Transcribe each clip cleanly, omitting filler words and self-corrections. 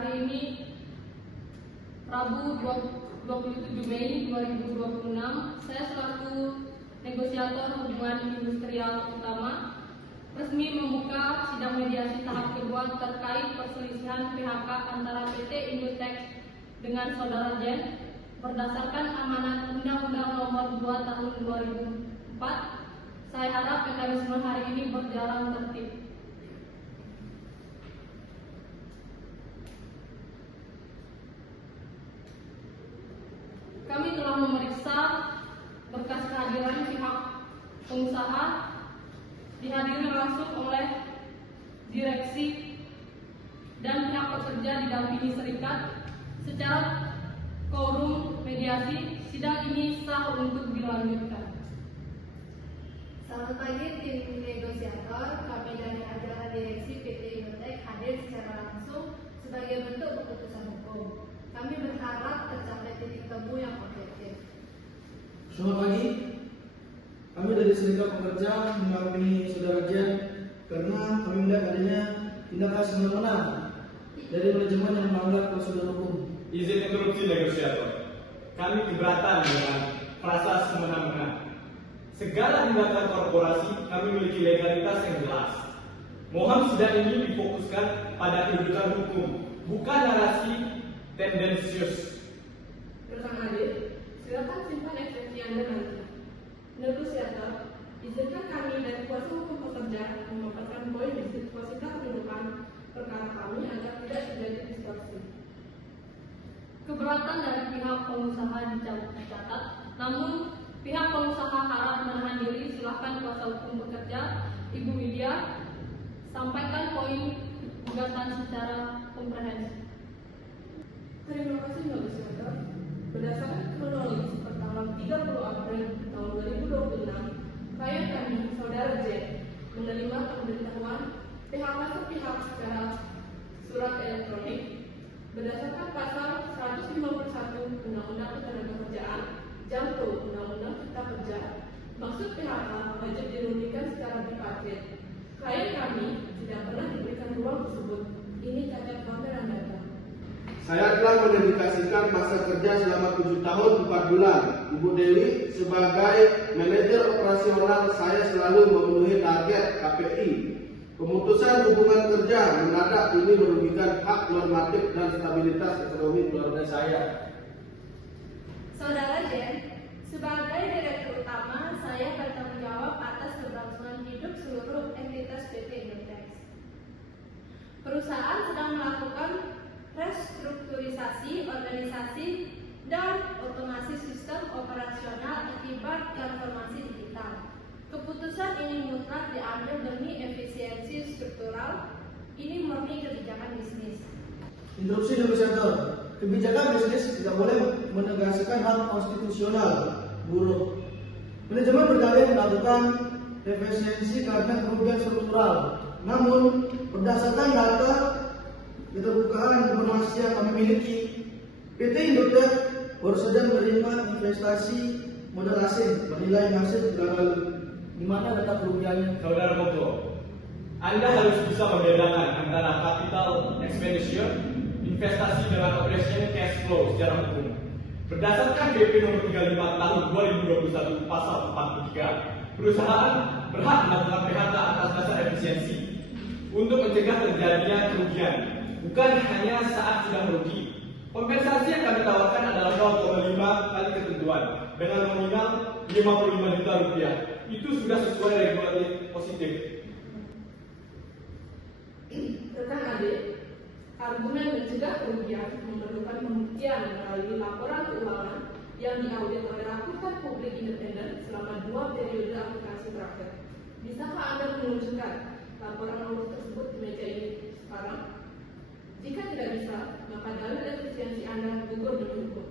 hari ini Rabu 27 Mei 2026, saya selaku negosiator hubungan industrial utama resmi membuka sidang mediasi tahap kedua terkait perselisihan PHK antara PT Indotex dengan Saudara Jen berdasarkan amanat Undang-Undang Nomor 2 Tahun 2004. Saya harap mekanisme hari ini berjalan tertib. Kami telah memeriksa berkas kehadiran pihak pengusaha, dihadiri langsung oleh direksi dan pihak pekerja didampingi serikat. Secara quorum mediasi, sidang ini sah untuk dilanjutkan. Selamat pagi tim negosiator, kami dari ajaran direksi PT Indotex hadir secara langsung sebagai bentuk keputusan hukum. Kami berharap tercapai titik temu yang objektif. Selamat pagi, kami dari Serikat Pekerja mendampingi Saudara Jen karena kami melihat adanya tindakan semena-mena dari manajemen yang melanggar prosedur hukum. Izin interupsi negosiator. Kami keberatan dengan frasa semena-mena. Segala tindakan korporasi kami memiliki legalitas yang jelas. Mohon sidang ini difokuskan pada kedudukan hukum, bukan narasi tendensius. Rekan hadir, silakan simpan eksepsi Anda nanti. Negosiator, izinkan kami dari kuasa hukum pekerja memaparkan poin di situasi kedudukan perkara kami agar tidak terjadi distorsi. Keberatan dari pihak pengusaha dicatat, namun pihak pengusaha harap menahan diri. Silakan kuasa hukum pekerja, Ibu Widya, sampaikan poin gugatan secara komprehensif. Terima kasih negosiator. Berdasarkan kronologis pertanggal 30 April tahun 2026, klien kami, Saudara J, menerima pemberitahuan PHK sepihak secara surat elektronik berdasarkan pasal 151 Undang-Undang Ketenagakerjaan, Jamto Undang-Undang Cipta Kerja. Maksud PHK wajib dirundingkan secara bipartit. Klien kami tidak pernah diberikan ruang tersebut. Ini cacat pameran data. Saya telah mendedikasikan masa kerja selama 7 tahun 4 bulan. Ibu Dewi, sebagai manajer operasional saya selalu memenuhi target KPI. Pemutusan hubungan kerja mendadak ini merugikan hak normatif dan stabilitas ekonomi keluarga saya. Saudara Jen, sebagai direktur utama, saya bertanggung jawab atas keberlangsungan hidup seluruh entitas PT Indotex. Perusahaan sedang melakukan restrukturisasi organisasi dan otomasi sistem operasional akibat transformasi digital. Keputusan ini mutlak diambil demi efisiensi struktural. Ini murni kebijakan bisnis. Interupsi negosiator. Kebijakan bisnis tidak boleh menegasikan hak konstitusional buruh. Manajemen berdalih melakukan efisiensi karena kerugian struktural. Namun berdasarkan data keterbukaan informasi yang kami miliki, PT Indotex baru saja menerima investasi modal asing bernilai hasil bulan lalu. Di mana data kerugiannya? Saudara Koplo, Anda harus bisa membedakan antara capital expenditure, investasi dengan operation cash flow secara hukum. Berdasarkan BP nomor 35 tahun 2021 pasal 43, perusahaan berhak melakukan PHK atas dasar efisiensi untuk mencegah terjadinya kerugian, bukan hanya saat sudah merugi. Kompensasi yang kami tawarkan adalah 0,5 kali ketentuan dengan nominal 55 juta rupiah. Itu sudah sesuai regulatif positif. Rekan adik, argumen mencegah kerugian memerlukan pembuktian melalui laporan keuangan yang diaudit oleh akuntan publik independen selama 2 periode aplikasi terakhir. Bisakah Anda menunjukkan laporan nomor tersebut di meja ini sekarang? Jika tidak bisa, maka dalil efisiensi Anda gugur demi hukum.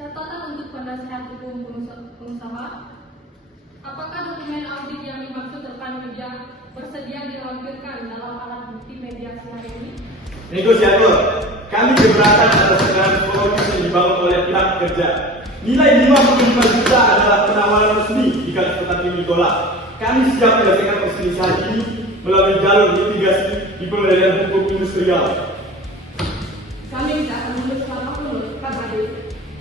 Catatan untuk penasehat hukum pengusaha. Apakah dokumen audit yang dimaksud rekan kerja bersedia dilampirkan dalam alat bukti mediasi hari ini? Negosiator, kami keberatan atas segala psikologis yang dibangun oleh pihak kerja. Nilai 55 juta adalah penawaran resmi jika seperti ini ditolak. Kami siap menyelesaikan perselisihan ini melalui jalur litigasi di pengadilan hukum industrial. Kami tidak akan menuntut siapapun Pak Hadir.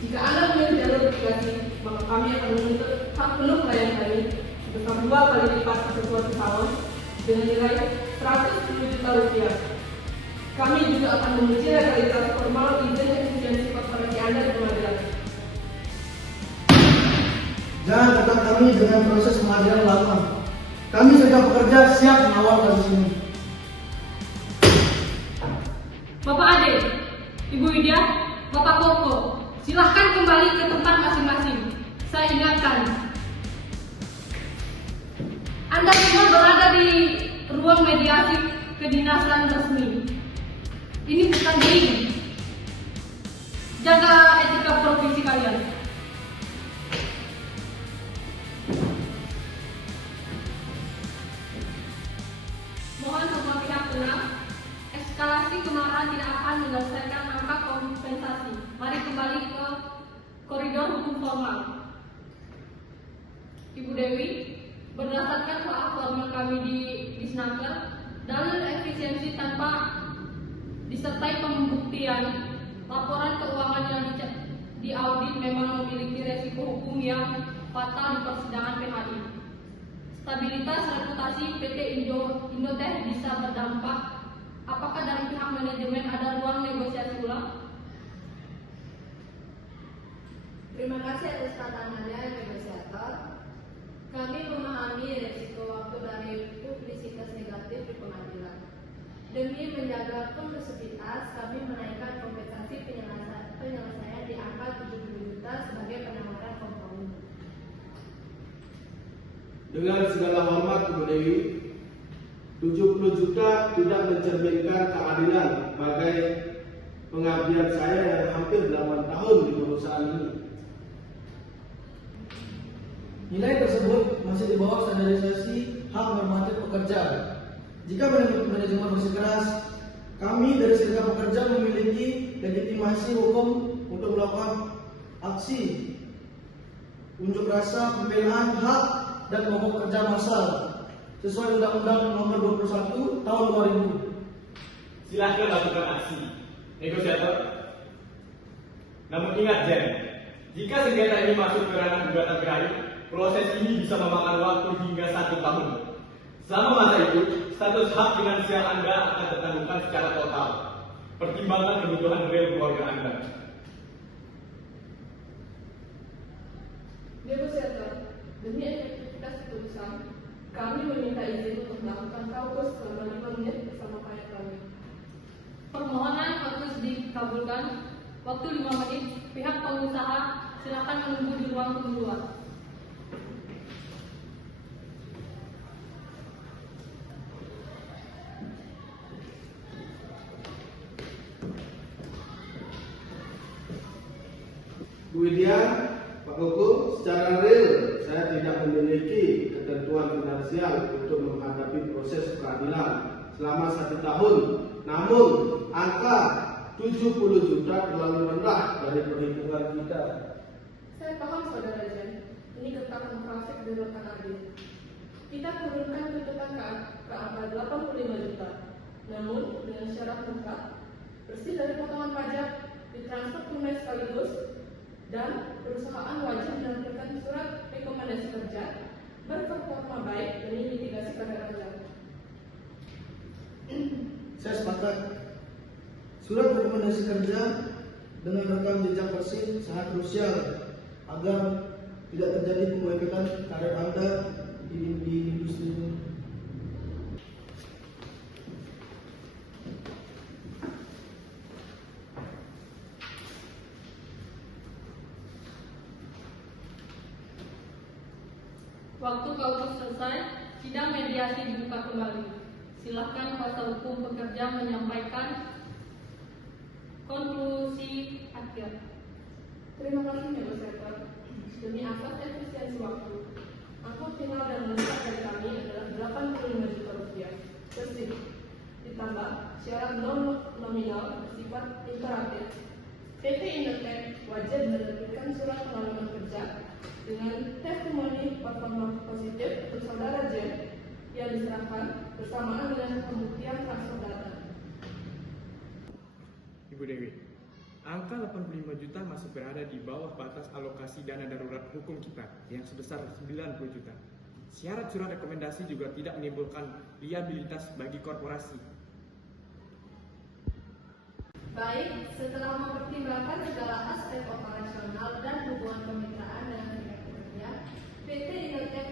Jika Anda memilih jalur litigasi, maka kami akan menuntut hak penuh klien kami sebesar 2 kali lipat ketentuan pesangon dengan nilai 110 juta rupiah. Kami juga akan menguji legalitas formal izin efisiensi korporasi Anda di pengadilan. Jangan tekan kami dengan proses pengadilan lama. Kami serikat pekerja siap mengawal kasus ini. Bapak Ade, Ibu Widya, Bapak Koko, silahkan kembali ke tempat masing-masing. Saya ingatkan, Anda semua berada di ruang mediasi kedinasan resmi. Ini bukan game. Jaga etika profesi kalian. Mohon semua pihak tenang. Eskalasi kemarahan tidak akan menyelesaikan angka kompensasi. Mari kembali ke koridor hukum formal. Ibu Dewi, berdasarkan soal formal kami di Disnaker, dalil efisiensi tanpa disertai pembuktian, laporan keuangan yang diaudit memang memiliki resiko hukum yang fatal di persidangan PHI. Stabilitas reputasi PT Indotech bisa berdampak. Apakah dari pihak manajemen ada ruang negosiasi ulang? Terima kasih atas tantangannya, negosiator. Kami memahami resiko waktu dari publisitas negatif di pengadilan. Demi menjaga kondusivitas, kami menaikkan kompensasi penyelesaian di angka 70 juta sebagai penawaran kompromi. Dengan segala hormat Ibu Dewi, 70 juta tidak mencerminkan keadilan sebagai pengabdian saya yang hampir 8 tahun di perusahaan ini. Nilai tersebut masih di bawah standarisasi hak normatif pekerja. Jika manajemen bersikeras, kami dari serikat pekerja memiliki legitimasi hukum untuk melakukan aksi unjuk rasa pembelaan hak dan mogok kerja massal sesuai Undang-Undang Nomor 21 Tahun 2000. Silahkan lakukan aksi, negosiator. Namun ingat, Jen, jika sengketa ini masuk ke ranah gugatan PHI, proses ini bisa memakan waktu hingga 1 tahun. Selama masa itu, status hak finansial Anda akan tertangguhkan secara total. Pertimbangkan kebutuhan real keluarga Anda. Negosiator, demi efektivitas keputusan, kami meminta izin untuk melakukan kaukus selama 5 menit bersama klien kami. Permohonan kaukus dikabulkan. Waktu 5 menit. Pihak pengusaha silakan menunggu di ruang tunggu luar. Bu Widya, Pak Koko, secara real saya tidak memiliki ketentuan finansial untuk menghadapi proses peradilan selama 1 tahun. Namun angka 70 juta terlalu rendah dari perhitungan kita. Saya paham Saudara Jen, ini ketakutan klasik di rekan adil. Kita turunkan tuntutan ke angka 85 juta. Namun dengan syarat mutlak, bersih dari potongan pajak, ditransfer tunai sekaligus, dan perusahaan wajib menampilkan surat rekomendasi kerja berperforma baik demi mitigasi kerja. Saya sepakat. Surat rekomendasi kerja dengan rekam jejak bersih sangat krusial agar tidak terjadi pemboikotan karir Anda di industri ini. Waktu kaukus selesai, sidang mediasi dibuka kembali. Silakan kuasa hukum pekerja menyampaikan konklusi akhir. Terima kasih negosiator. Demi asas efisiensi waktu, angka final dan mengikat dari kami adalah 85 juta rupiah bersih. Ditambah syarat non-nominal bersifat imperatif. PT Indotech wajib menerbitkan surat pengalaman kerja dengan testimoni performa positif untuk Saudara Jen yang diserahkan bersamaan dengan pembuktian transfer data. Ibu Dewi, angka 85 juta masih berada di bawah batas alokasi dana darurat hukum kita yang sebesar 90 juta. Syarat surat rekomendasi juga tidak menimbulkan liabilitas bagi korporasi. Baik, setelah mempertimbangkan segala aspek operasional dan hubungan kemitraan dengan serikat pekerja, PT Innotech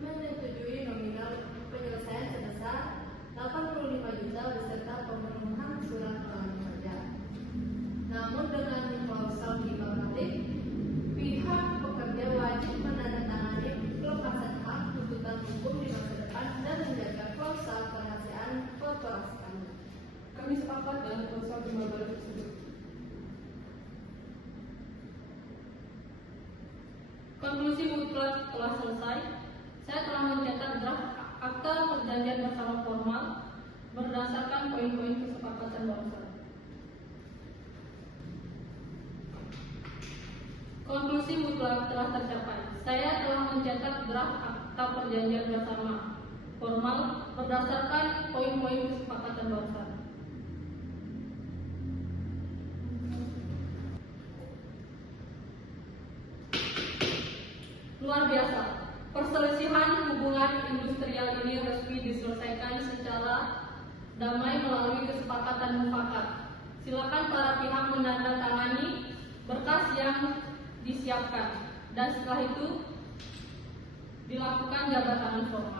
menyetujui nominal penyelesaian sebesar 85 juta beserta pemenuhan surat keterangan kerja. Namun dengan klausel timbal balik, pihak pekerja wajib menandatangani pelepasan hak tuntutan hukum di masa depan dan menjaga klausel kerahasiaan korporasi kami. Kami sepakat dengan klausel timbal balik tersebut. Konklusi mutlak telah selesai. Saya telah mencetak draft akta perjanjian bersama formal berdasarkan poin-poin kesepakatan bangsal. Konklusi mutlak telah tercapai. Saya telah mencetak draft akta perjanjian bersama formal berdasarkan poin-poin kesepakatan bangsal. Luar biasa, perselisihan hubungan industrial ini resmi diselesaikan secara damai melalui kesepakatan mufakat. Silakan para pihak menandatangani berkas yang disiapkan dan setelah itu dilakukan jabat tangan formal.